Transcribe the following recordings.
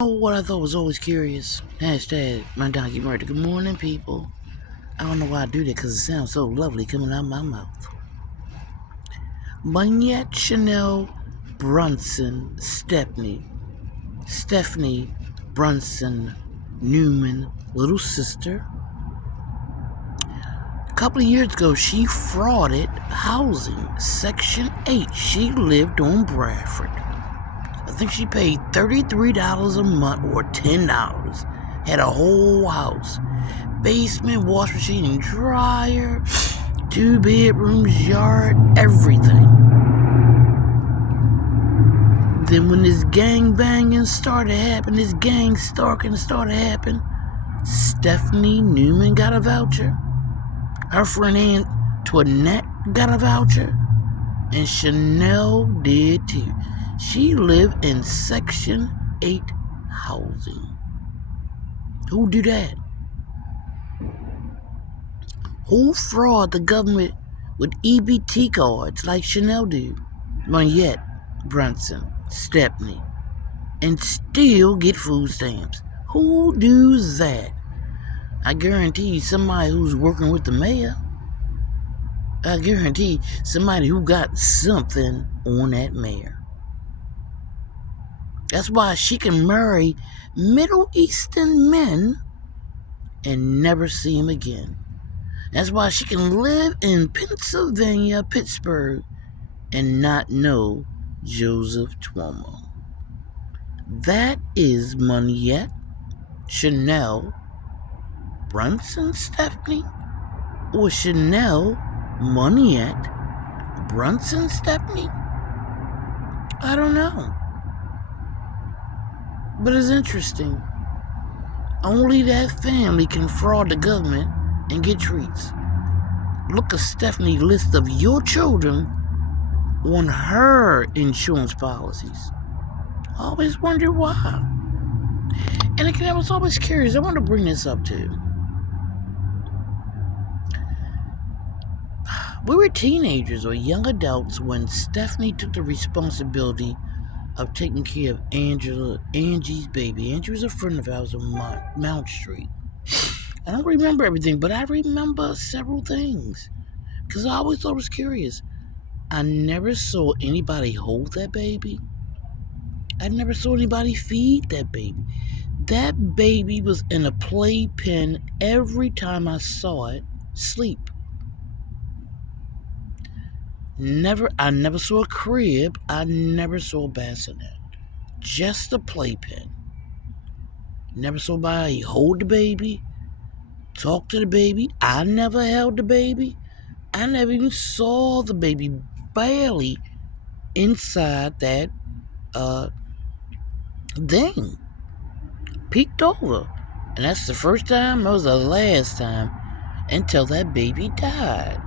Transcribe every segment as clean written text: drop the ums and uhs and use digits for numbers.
Oh, what I thought was always curious. Hashtag my donkey murder. Good morning, people. I don't know why I do that because it sounds so lovely coming out of my mouth. Manette Chanel Brunson Stephanie Brunson Newman, little sister. A couple of years ago, she frauded housing. Section 8. She lived on Bradford. I think she paid $33 a month or $10. Had a whole house. Basement, wash machine and dryer, 2 bedrooms, yard, everything. Then when this gang banging started happening, this gang stalking started happening, Stephanie Newman got a voucher. Her friend Antoinette got a voucher. And Chanel did too. She lived in Section 8 housing. Who do that? Who fraud the government with EBT cards like Chanel do? Manette Brunson, Stephanie, and still get food stamps. Who do that? I guarantee somebody who's working with the mayor. I guarantee somebody who got something on that mayor. That's why she can marry Middle Eastern men and never see him again. That's why she can live in Pennsylvania, Pittsburgh, and not know Joseph Cuomo. That is Manette Chanel Brunson Stephanie, or Chanel Manette Brunson Stephanie? I don't know. But it's interesting. Only that family can fraud the government and get treats. Look at Stephanie's list of your children on her insurance policies. I always wondered why. And again, I was always curious. I want to bring this up too. We were teenagers or young adults when Stephanie took the responsibility of taking care of Angie's baby. Angie was a friend of ours on Mount Street. I don't remember everything, but I remember several things. Because I always thought it was curious. I never saw anybody hold that baby. I never saw anybody feed that baby. That baby was in a playpen every time I saw it sleep. I never saw a crib. I never saw a bassinet. Just a playpen. Never saw anybody hold the baby, talk to the baby. I never held the baby. I never even saw the baby barely inside that thing. Peeked over. And that's the first time, that was the last time, until that baby died.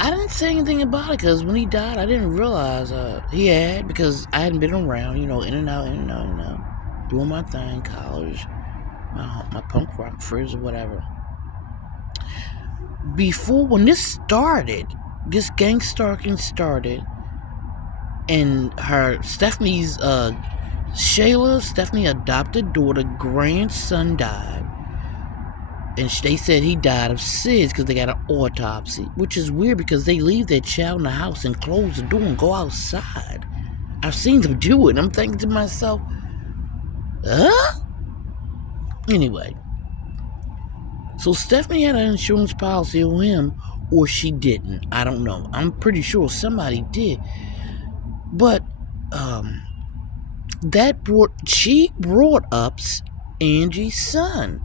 I didn't say anything about it because when he died, I didn't realize he had, because I hadn't been around, in and out, doing my thing, college, my punk rock frizz or whatever. Before, when this started, this gang stalking started, and Stephanie's adopted daughter, grandson died. And they said he died of SIDS because they got an autopsy, which is weird because they leave their child in the house and close the door and go outside. I've seen them do it, and I'm thinking to myself, huh? Anyway, so Stephanie had an insurance policy on him, or she didn't. I don't know. I'm pretty sure somebody did. But she brought up Angie's son.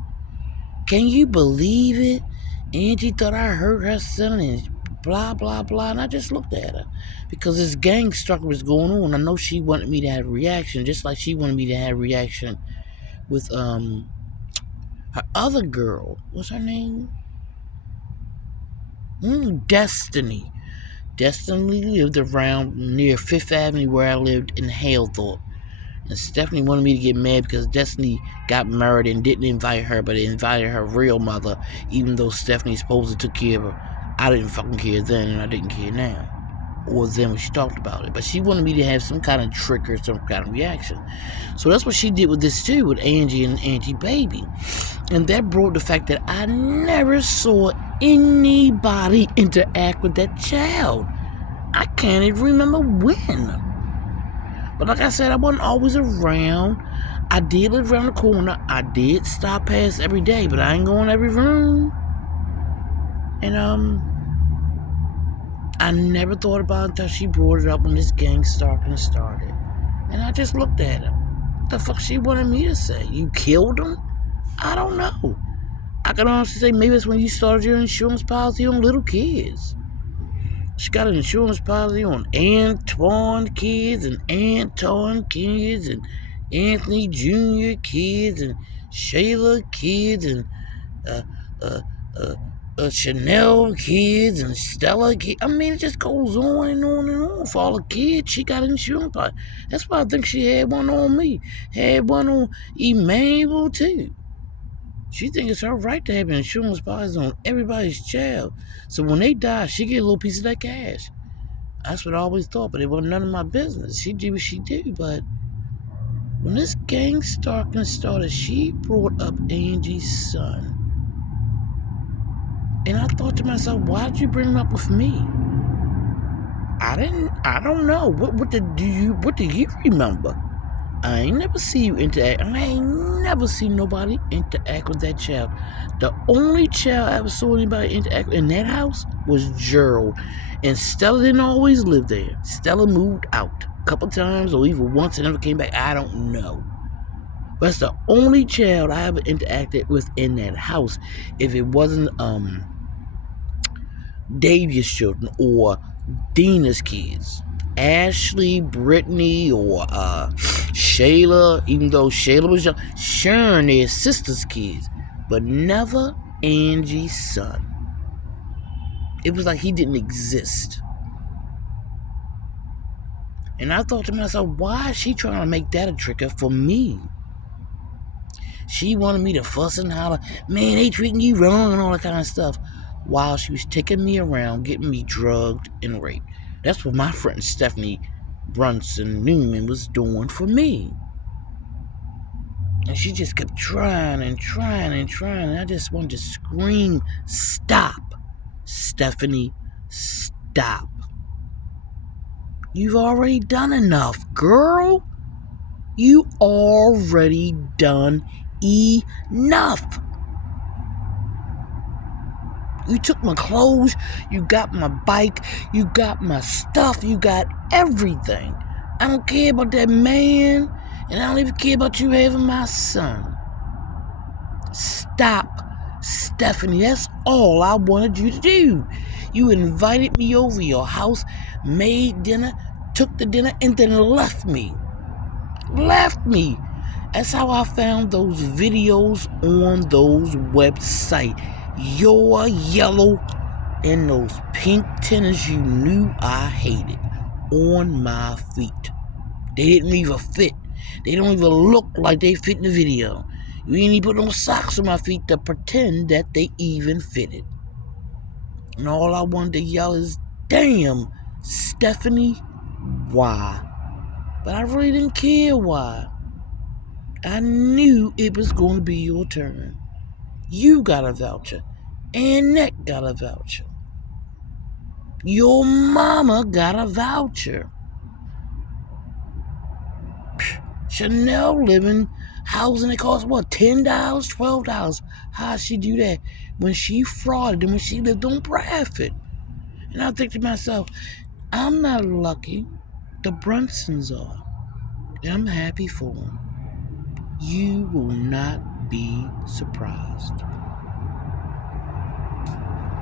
Can you believe it? Angie thought I hurt her son and blah, blah, blah. And I just looked at her. Because this gang struggle was going on. I know she wanted me to have a reaction. Just like she wanted me to have a reaction with her other girl. What's her name? Destiny. Destiny lived around near 5th Avenue where I lived in Halethorpe. And Stephanie wanted me to get mad because Destiny got married and didn't invite her, but invited her real mother, even though Stephanie supposedly took care of her. I didn't fucking care then, and I didn't care now. or then when she talked about it. But she wanted me to have some kind of trick or some kind of reaction. So that's what she did with this too, with Angie and Angie Baby. And that brought the fact that I never saw anybody interact with that child. I can't even remember when. But like I said, I wasn't always around. I did live around the corner. I did stop past every day, but I ain't going every room. And I never thought about it until she brought it up when this gang stalking started. And I just looked at her. What the fuck she wanted me to say? You killed him? I don't know. I can honestly say maybe it's when you started your insurance policy on little kids. She got an insurance policy on Antoine kids and Anton kids and Anthony Jr. kids and Shayla kids and Chanel kids and Stella kids. I mean, it just goes on and on and on. For all the kids, she got an insurance policy. That's why I think she had one on me. Had one on Emmanuel too. She thinks it's her right to have an insurance policy on everybody's child. So when they die, she get a little piece of that cash. That's what I always thought, but it wasn't none of my business. She did what she did, but when this gang stalking started, she brought up Angie's son. And I thought to myself, why did you bring him up with me? I don't know. What do you remember? I ain't never see you interact. I ain't never seen nobody interact with that child. The only child I ever saw anybody interact in that house was Gerald. And Stella didn't always live there. Stella moved out a couple times or even once and never came back. I don't know. But that's the only child I ever interacted with in that house. If it wasn't Davia's children or Dina's kids. Ashley, Brittany, or Shayla, even though Shayla was young, sharing their sister's kids, but never Angie's son. It was like he didn't exist. And I thought to myself, why is she trying to make that a trigger for me? She wanted me to fuss and holler, man, they treating you wrong and all that kind of stuff, while she was taking me around, getting me drugged and raped. That's what my friend Stephanie Brunson Newman was doing for me. And she just kept trying and trying and trying. And I just wanted to scream, stop. Stephanie, stop. You've already done enough, girl. You already done enough. You took my clothes, you got my bike, you got my stuff, you got everything. I don't care about that man, and I don't even care about you having my son. Stop, Stephanie. That's all I wanted you to do. You invited me over your house, made dinner, took the dinner, and then left me. Left me. That's how I found those videos on those websites. Your yellow and those pink tennis you knew I hated on my feet. They didn't even fit. They don't even look like they fit in the video. You ain't even put no socks on my feet to pretend that they even fitted. And all I wanted to yell is, damn, Stephanie, why? But I really didn't care why. I knew it was going to be your turn. You got a voucher. Annette got a voucher. Your mama got a voucher. Chanel living, housing, it costs what, $10, $12? How'd she do that when she frauded and when she lived on Bradford? And I think to myself, I'm not lucky. The Brunsons are. And I'm happy for them. You will not be surprised.